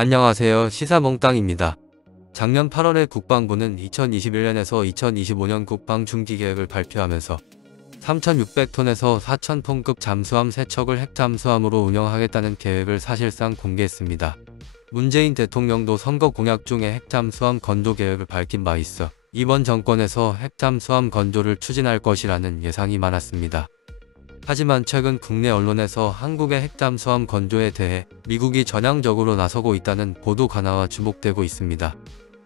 안녕하세요. 시사몽땅입니다. 작년 8월에 국방부는 2021년에서 2025년 국방 중기계획을 발표하면서 3,600톤에서 4,000톤급 잠수함 3척을 핵잠수함으로 운영하겠다는 계획을 사실상 공개했습니다. 문재인 대통령도 선거 공약 중에 핵잠수함 건조 계획을 밝힌 바 있어 이번 정권에서 핵잠수함 건조를 추진할 것이라는 예상이 많았습니다. 하지만 최근 국내 언론에서 한국의 핵잠수함 건조에 대해 미국이 전향적으로 나서고 있다는 보도 가나와 주목되고 있습니다.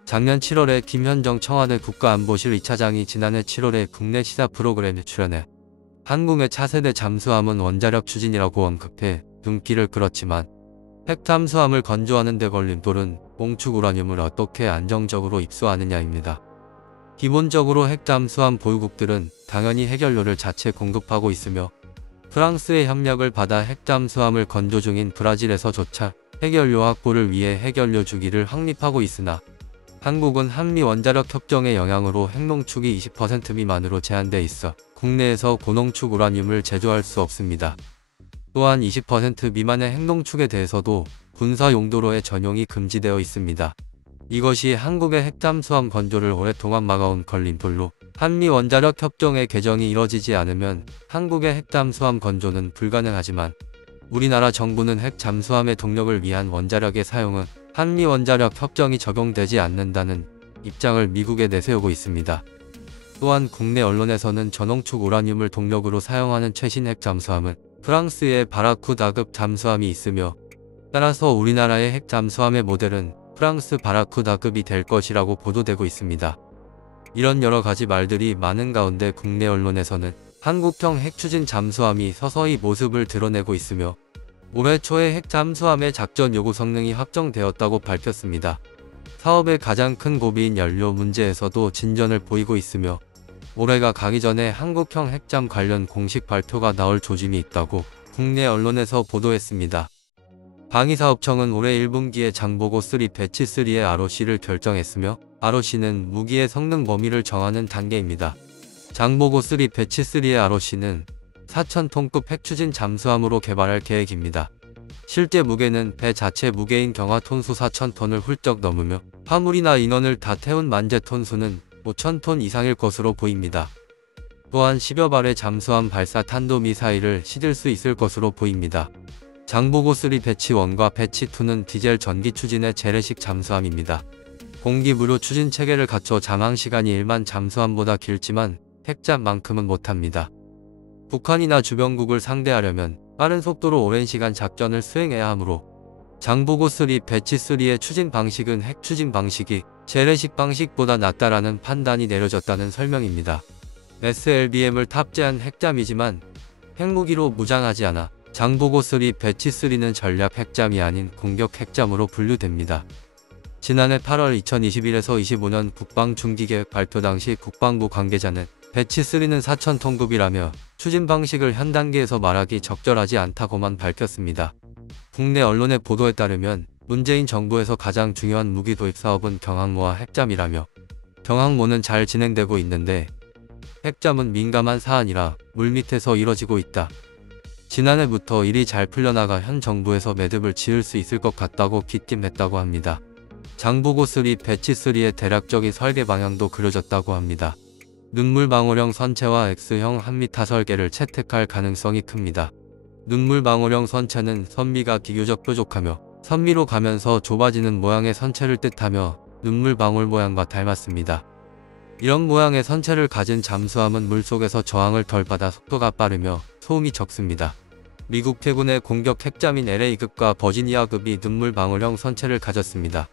작년 7월에 김현정 청와대 국가안보실 2차장이 지난해 7월에 국내 시사 프로그램에 출연해 한국의 차세대 잠수함은 원자력 추진이라고 언급해 눈길을 끌었지만 핵잠수함을 건조하는 데 걸린 돌은 농축 우라늄을 어떻게 안정적으로 입수하느냐입니다. 기본적으로 핵잠수함 보유국들은 당연히 해결료를 자체 공급하고 있으며 프랑스의 협력을 받아 핵잠수함을 건조 중인 브라질에서조차 해결료 확보를 위해 해결료 주기를 확립하고 있으나 한국은 한미 원자력 협정의 영향으로 핵농축이 20% 미만으로 제한돼 있어 국내에서 고농축 우라늄을 제조할 수 없습니다. 또한 20% 미만의 핵농축에 대해서도 군사 용도로의 전용이 금지되어 있습니다. 이것이 한국의 핵잠수함 건조를 오랫동안 막아온 걸림돌로 한미 원자력 협정의 개정이 이뤄지지 않으면 한국의 핵잠수함 건조는 불가능하지만 우리나라 정부는 핵잠수함의 동력을 위한 원자력의 사용은 한미 원자력 협정이 적용되지 않는다는 입장을 미국에 내세우고 있습니다. 또한 국내 언론에서는 저농축 우라늄을 동력으로 사용하는 최신 핵잠수함은 프랑스의 바라쿠다급 잠수함이 있으며 따라서 우리나라의 핵잠수함의 모델은 프랑스 바라쿠다급이 될 것이라고 보도되고 있습니다. 이런 여러가지 말들이 많은 가운데 국내 언론에서는 한국형 핵추진 잠수함이 서서히 모습을 드러내고 있으며 올해 초에 핵잠수함의 작전 요구 성능이 확정되었다고 밝혔습니다. 사업의 가장 큰 고비인 연료 문제에서도 진전을 보이고 있으며 올해가 가기 전에 한국형 핵잠 관련 공식 발표가 나올 조짐이 있다고 국내 언론에서 보도했습니다. 방위사업청은 올해 1분기에 장보고3 배치3의 ROC를 결정했으며 ROC는 무기의 성능 범위를 정하는 단계입니다. 장보고3 배치3의 ROC는 4,000톤급 핵추진 잠수함으로 개발할 계획입니다. 실제 무게는 배 자체 무게인 경하 톤수 4,000톤을 훌쩍 넘으며 화물이나 인원을 다 태운 만재 톤수는 5,000톤 이상일 것으로 보입니다. 또한 10여 발의 잠수함 발사 탄도미사일을 실을 수 있을 것으로 보입니다. 장보고3 배치1과 배치2는 디젤 전기 추진의 재래식 잠수함입니다. 공기 무료 추진 체계를 갖춰 잠항시간이 일반 잠수함보다 길지만 핵잠만큼은 못합니다. 북한이나 주변국을 상대하려면 빠른 속도로 오랜 시간 작전을 수행해야 하므로 장보고3 배치3의 추진 방식은 핵추진 방식이 재래식 방식보다 낫다라는 판단이 내려졌다는 설명입니다. SLBM을 탑재한 핵잠이지만 핵무기로 무장하지 않아 장보고3 배치3는 전략 핵잠이 아닌 공격 핵잠으로 분류됩니다. 지난해 8월 2021에서 25년 국방 중기계획 발표 당시 국방부 관계자는 배치3는 4,000톤급이라며 추진 방식을 현 단계에서 말하기 적절하지 않다고만 밝혔습니다. 국내 언론의 보도에 따르면 문재인 정부에서 가장 중요한 무기 도입 사업은 경항모와 핵잠이라며 경항모는 잘 진행되고 있는데 핵잠은 민감한 사안이라 물밑에서 이뤄지고 있다. 지난해부터 일이 잘 풀려나가 현 정부에서 매듭을 지을 수 있을 것 같다고 귀띔했다고 합니다. 장보고3 배치3의 대략적인 설계 방향도 그려졌다고 합니다. 눈물방울형 선체와 X형 한미타 설계를 채택할 가능성이 큽니다. 눈물방울형 선체는 선미가 비교적 뾰족하며 선미로 가면서 좁아지는 모양의 선체를 뜻하며 눈물방울 모양과 닮았습니다. 이런 모양의 선체를 가진 잠수함은 물속에서 저항을 덜 받아 속도가 빠르며 소음이 적습니다. 미국 해군의 공격 핵잠인 LA급과 버지니아급이 눈물방울형 선체를 가졌습니다.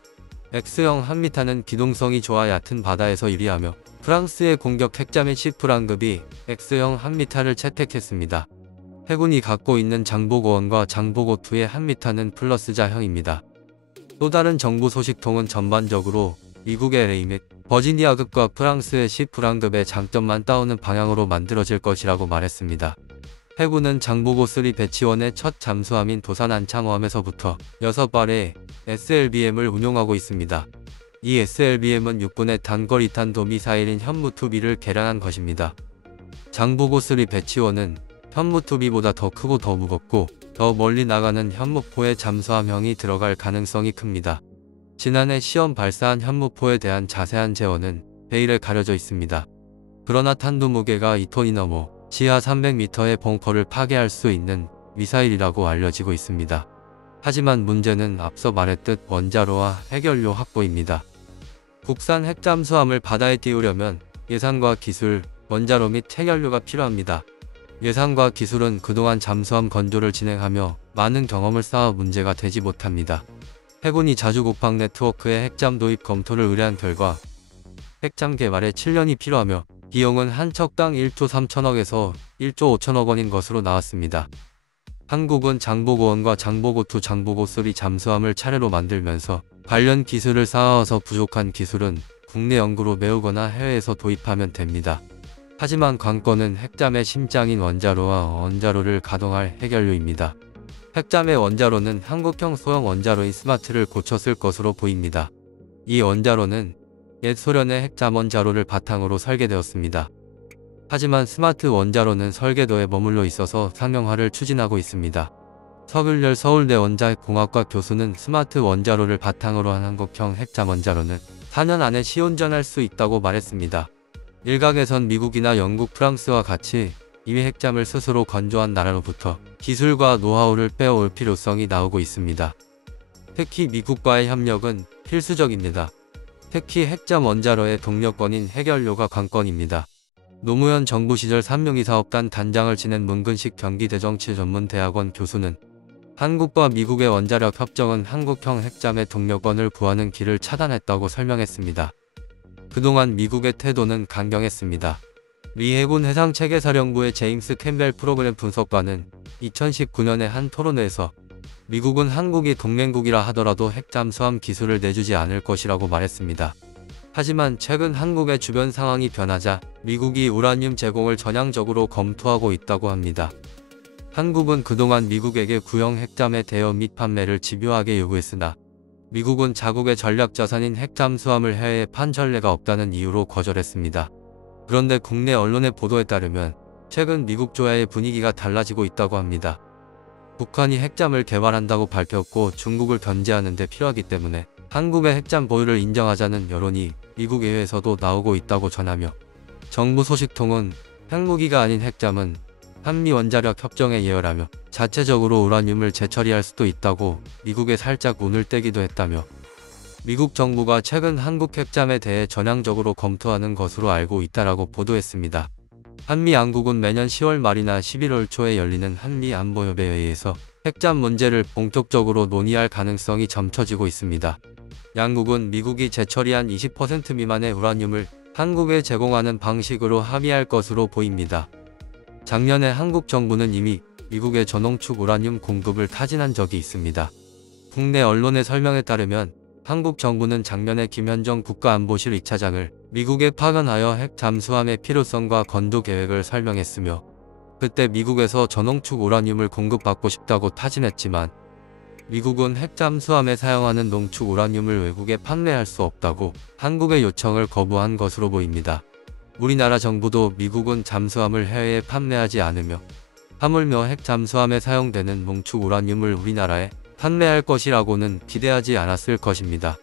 X형 한미타는 기동성이 좋아 얕은 바다에서 유리하며 프랑스의 공격 핵잠인 시프랑급이 X형 한미타를 채택했습니다. 해군이 갖고 있는 장보고1과 장보고2의 한미타는 플러스자형입니다. 또 다른 정부 소식통은 전반적으로 미국의 LA 및 버지니아급과 프랑스의 시프랑급의 장점만 따오는 방향으로 만들어질 것이라고 말했습니다. 해군은 장보고3 배치1의 첫 잠수함인 도산 안창호함에서부터 6발의 SLBM을 운용하고 있습니다. 이 SLBM은 육군의 단거리 탄도미사일인 현무2B를 개량한 것입니다. 장보고3 배치1은 현무2B보다 더 크고 더 무겁고 더 멀리 나가는 현무포에 잠수함형이 들어갈 가능성이 큽니다. 지난해 시험 발사한 현무포에 대한 자세한 재원은 베일에 가려져 있습니다. 그러나 탄두 무게가 2톤이 넘어 지하 300m의 벙커를 파괴할 수 있는 미사일이라고 알려지고 있습니다. 하지만 문제는 앞서 말했듯 원자로와 해결료 확보입니다. 국산 핵잠수함을 바다에 띄우려면 예산과 기술, 원자로 및 해결료가 필요합니다. 예산과 기술은 그동안 잠수함 건조를 진행하며 많은 경험을 쌓아 문제가 되지 못합니다. 해군이 자주 국방 네트워크의 핵잠 도입 검토를 의뢰한 결과 핵잠 개발에 7년이 필요하며 비용은 한 척당 1조 3천억에서 1조 5천억 원인 것으로 나왔습니다. 한국은 장보고1과 장보고2, 장보고3 잠수함을 차례로 만들면서 관련 기술을 쌓아서 부족한 기술은 국내 연구로 메우거나 해외에서 도입하면 됩니다. 하지만 관건은 핵잠의 심장인 원자로와 원자로를 가동할 해결료입니다. 핵잠의 원자로는 한국형 소형 원자로인 스마트를 고쳐 쓸 것으로 보입니다. 이 원자로는 옛 소련의 핵잠 원자로를 바탕으로 설계되었습니다. 하지만 스마트 원자로는 설계도에 머물러 있어서 상용화를 추진하고 있습니다. 서글열 서울대 원자핵공학과 교수는 스마트 원자로를 바탕으로 한 한국형 핵잠 원자로는 4년 안에 시운전할 수 있다고 말했습니다. 일각에선 미국이나 영국, 프랑스와 같이 이미 핵잠을 스스로 건조한 나라로부터 기술과 노하우를 빼올 필요성이 나오고 있습니다. 특히 미국과의 협력은 필수적입니다. 특히 핵잠 원자로의 동력권인 해결료가 관건입니다. 노무현 정부 시절 삼룡이 사업단 단장을 지낸 문근식 경기대정치전문대학원 교수는 한국과 미국의 원자력 협정은 한국형 핵잠의 동력권을 구하는 길을 차단했다고 설명했습니다. 그동안 미국의 태도는 강경했습니다. 미 해군 해상체계사령부의 제임스 캠벨 프로그램 분석관은 2019년에 한 토론회에서 미국은 한국이 동맹국이라 하더라도 핵잠수함 기술을 내주지 않을 것이라고 말했습니다. 하지만 최근 한국의 주변 상황이 변하자 미국이 우라늄 제공을 전향적으로 검토하고 있다고 합니다. 한국은 그동안 미국에게 구형 핵잠의 대여 및 판매를 집요하게 요구했으나 미국은 자국의 전략자산인 핵잠수함을 해외에 판 전례가 없다는 이유로 거절했습니다. 그런데 국내 언론의 보도에 따르면 최근 미국 조야의 분위기가 달라지고 있다고 합니다. 북한이 핵잠을 개발한다고 밝혔고 중국을 견제하는 데 필요하기 때문에 한국의 핵잠 보유를 인정하자는 여론이 미국 의회에서도 나오고 있다고 전하며 정부 소식통은 핵무기가 아닌 핵잠은 한미 원자력 협정에 예열하며 자체적으로 우라늄을 재처리할 수도 있다고 미국에 살짝 운을 떼기도 했다며 미국 정부가 최근 한국 핵잠에 대해 전향적으로 검토하는 것으로 알고 있다라고 보도했습니다. 한미 양국은 매년 10월 말이나 11월 초에 열리는 한미 안보협의회에서 핵잠 문제를 본격적으로 논의할 가능성이 점쳐지고 있습니다. 양국은 미국이 재처리한 20% 미만의 우라늄을 한국에 제공하는 방식으로 합의할 것으로 보입니다. 작년에 한국 정부는 이미 미국의 전홍축 우라늄 공급을 타진한 적이 있습니다. 국내 언론의 설명에 따르면 한국 정부는 작년에 김현정 국가안보실 2차장을 미국에 파견하여 핵 잠수함의 필요성과 건조 계획을 설명했으며 그때 미국에서 전홍축 우라늄을 공급받고 싶다고 타진했지만 미국은 핵 잠수함에 사용하는 농축 우라늄을 외국에 판매할 수 없다고 한국의 요청을 거부한 것으로 보입니다. 우리나라 정부도 미국은 잠수함을 해외에 판매하지 않으며 하물며 핵 잠수함에 사용되는 농축 우라늄을 우리나라에 판매할 것이라고는 기대하지 않았을 것입니다.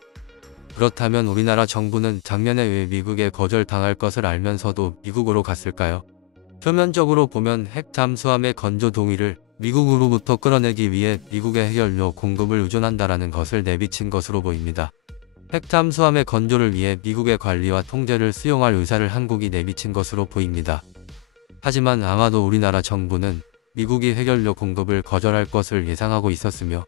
그렇다면 우리나라 정부는 작년에 왜 미국에 거절당할 것을 알면서도 미국으로 갔을까요? 표면적으로 보면 핵 잠수함의 건조 동의를 미국으로부터 끌어내기 위해 미국의 해결료 공급을 의존한다라는 것을 내비친 것으로 보입니다. 핵 잠수함의 건조를 위해 미국의 관리와 통제를 수용할 의사를 한국이 내비친 것으로 보입니다. 하지만 아마도 우리나라 정부는 미국이 해결료 공급을 거절할 것을 예상하고 있었으며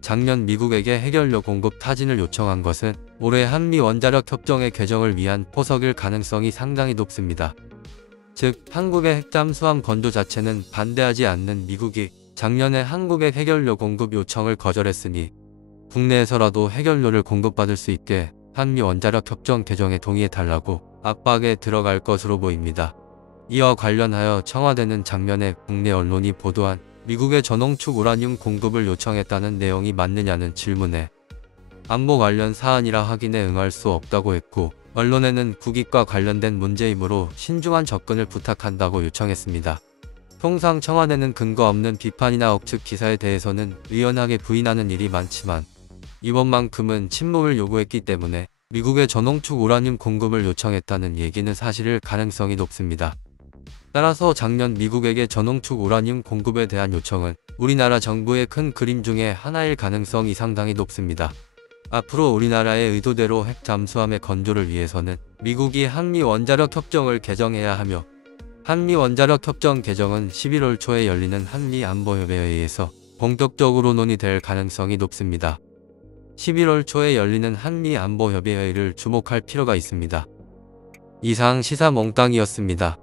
작년 미국에게 해결료 공급 타진을 요청한 것은 올해 한미 원자력 협정의 개정을 위한 포석일 가능성이 상당히 높습니다. 즉 한국의 핵잠수함 건조 자체는 반대하지 않는 미국이 작년에 한국의 해결료 공급 요청을 거절했으니 국내에서라도 해결료를 공급받을 수 있게 한미 원자력 협정 개정에 동의해달라고 압박에 들어갈 것으로 보입니다. 이와 관련하여 청와대는 작년에 국내 언론이 보도한 미국의 전홍축 우라늄 공급을 요청했다는 내용이 맞느냐는 질문에 안보 관련 사안이라 확인에 응할 수 없다고 했고 언론에는 국익과 관련된 문제이므로 신중한 접근을 부탁한다고 요청했습니다. 통상 청와대는 근거 없는 비판이나 억측 기사에 대해서는 의연하게 부인하는 일이 많지만 이번만큼은 침묵을 요구했기 때문에 미국의 전홍축 우라늄 공급을 요청했다는 얘기는 사실일 가능성이 높습니다. 따라서 작년 미국에게 전홍축 우라늄 공급에 대한 요청은 우리나라 정부의 큰 그림 중에 하나일 가능성이 상당히 높습니다. 앞으로 우리나라의 의도대로 핵 잠수함의 건조를 위해서는 미국이 한미 원자력 협정을 개정해야 하며 한미 원자력 협정 개정은 11월 초에 열리는 한미 안보협의회에서 본격적으로 논의될 가능성이 높습니다. 11월 초에 열리는 한미 안보협의회를 주목할 필요가 있습니다. 이상 시사몽땅이었습니다.